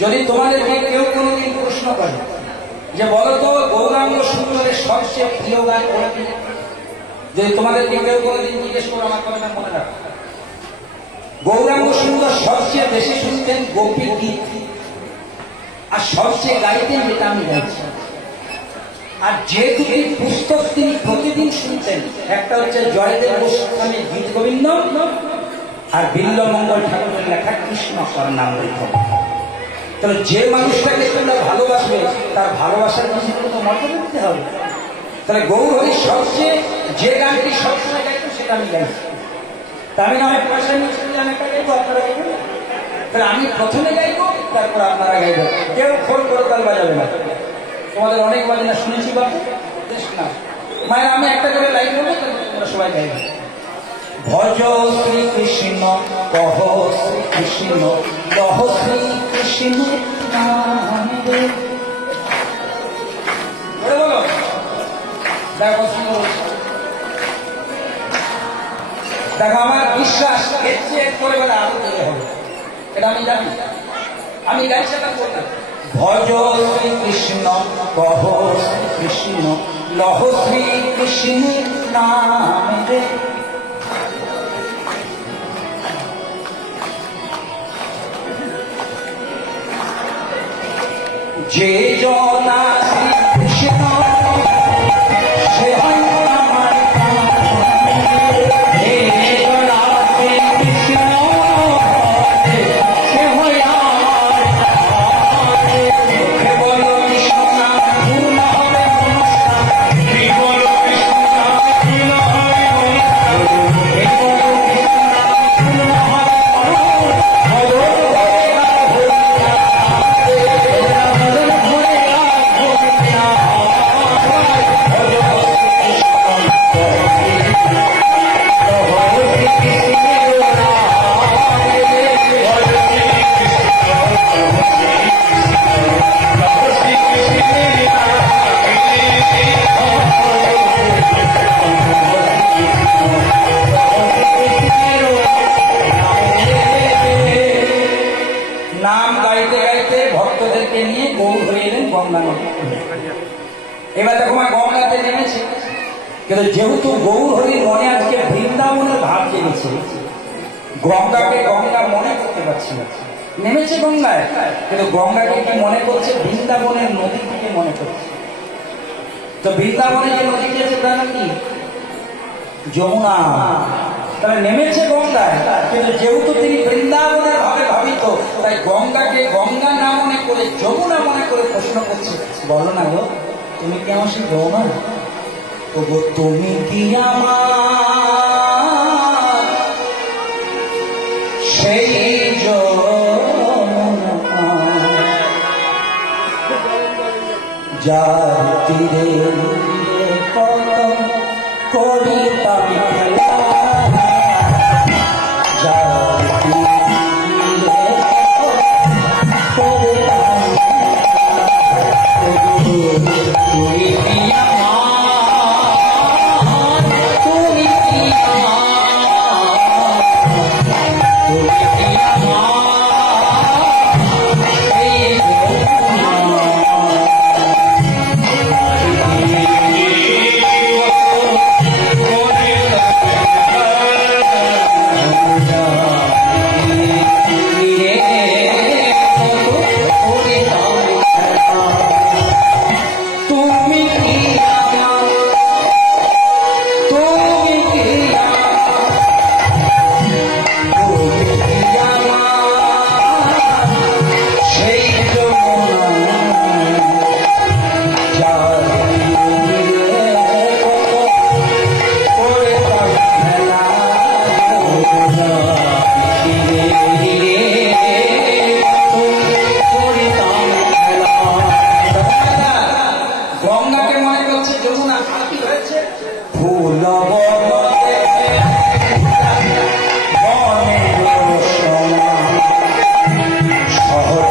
যদি তোমাদেরকে কেউ কোনোদিন প্রশ্ন করে যে বলতো গৌরাঙ্গ সুন্দরের সবচেয়ে প্রিয় গান কোনটি, যদি তোমাদেরকে কেউ কোনোদিন জিজ্ঞেস করে, আমার কথা মনে রাখো, গৌরাঙ্গ সুন্দর সবচেয়ে বেশি শুনতেন গোপী গীত, আর সবচেয়ে গাইতেন যেটা আমি গাইছি। আর যে দুটি পুস্তক তিনি প্রতিদিন শুনতেন, একটা হচ্ছে জয়দেব গোস্বামীর গীত গোবিন্দ, আর বিল্লমঙ্গল ঠাকুরের লেখা কৃষ্ণ কর্ণামৃত। তাহলে যে মানুষটাকে তোমরা ভালোবাসবে তার ভালোবাসার কিছু তো মর্যাদা দিতে হবে। তাহলে গৌরহরির সবচেয়ে যে গানটি সবসময় গাইতো সেটা আমি গাইছি। তা আমি না পয়সা নিচ্ছি, আমি একটা গাইবো, আপনারা গাইবেন। তাহলে আমি প্রথমে গাইবো, তারপর আপনারা গাইবেন। কেউ ফোন করে তাল বাজাবে না। তোমাদের অনেক বাজনা শুনেছি বাপু, না মায়ের আমি একটা করে লাইন বলবো, তোমরা সবাই গাইবে। ভজ শ্রীকৃষ্ণ কহ শ্রীকৃষ্ণ কহ শ্রীকৃষ্ণ নাম রে। বলো দেখো, দেখো আমার বিশ্বাস এর চেয়ে করে বেলা আরো তৈরি হবে, এটা আমি জানি। আমি গাইছি এটা বললাম, ভজ শ্রীকৃষ্ণ কহ শ্রীকৃষ্ণ লহ শ্রীকৃষ্ণ নাম রে। যে জনা শ্রীকৃষ্ণ সে হয় আমার এবার দেখো মা গঙ্গাতে নেমেছে, কিন্তু যেহেতু গৌর হরির মনে আজকে বৃন্দাবনের ভাব জেগেছে, গঙ্গাকে গঙ্গা মনে করতে পারছে না। নেমেছে গঙ্গায়, কিন্তু গঙ্গাকে কি মনে করছে? বৃন্দাবনের নদী থেকে মনে করছে। তো বৃন্দাবনে যে নদী গিয়েছে তার নাম কি? যমুনা। তাহলে নেমেছে গঙ্গায়, কিন্তু যেহেতু তিনি বৃন্দাবনের ভাবে ভাবিত, তাই গঙ্গাকে গঙ্গা না মনে করে যমুনা মনে করে প্রশ্ন করছে, বলো না গো তুমি কি আমার সেই যমুনা? তবু তুমি কি আমার সেই যমুনা যার তীরে কত কবিতা খেলা, যার তীরে কবিতা তুমি কি আমার, তুমি কি শহর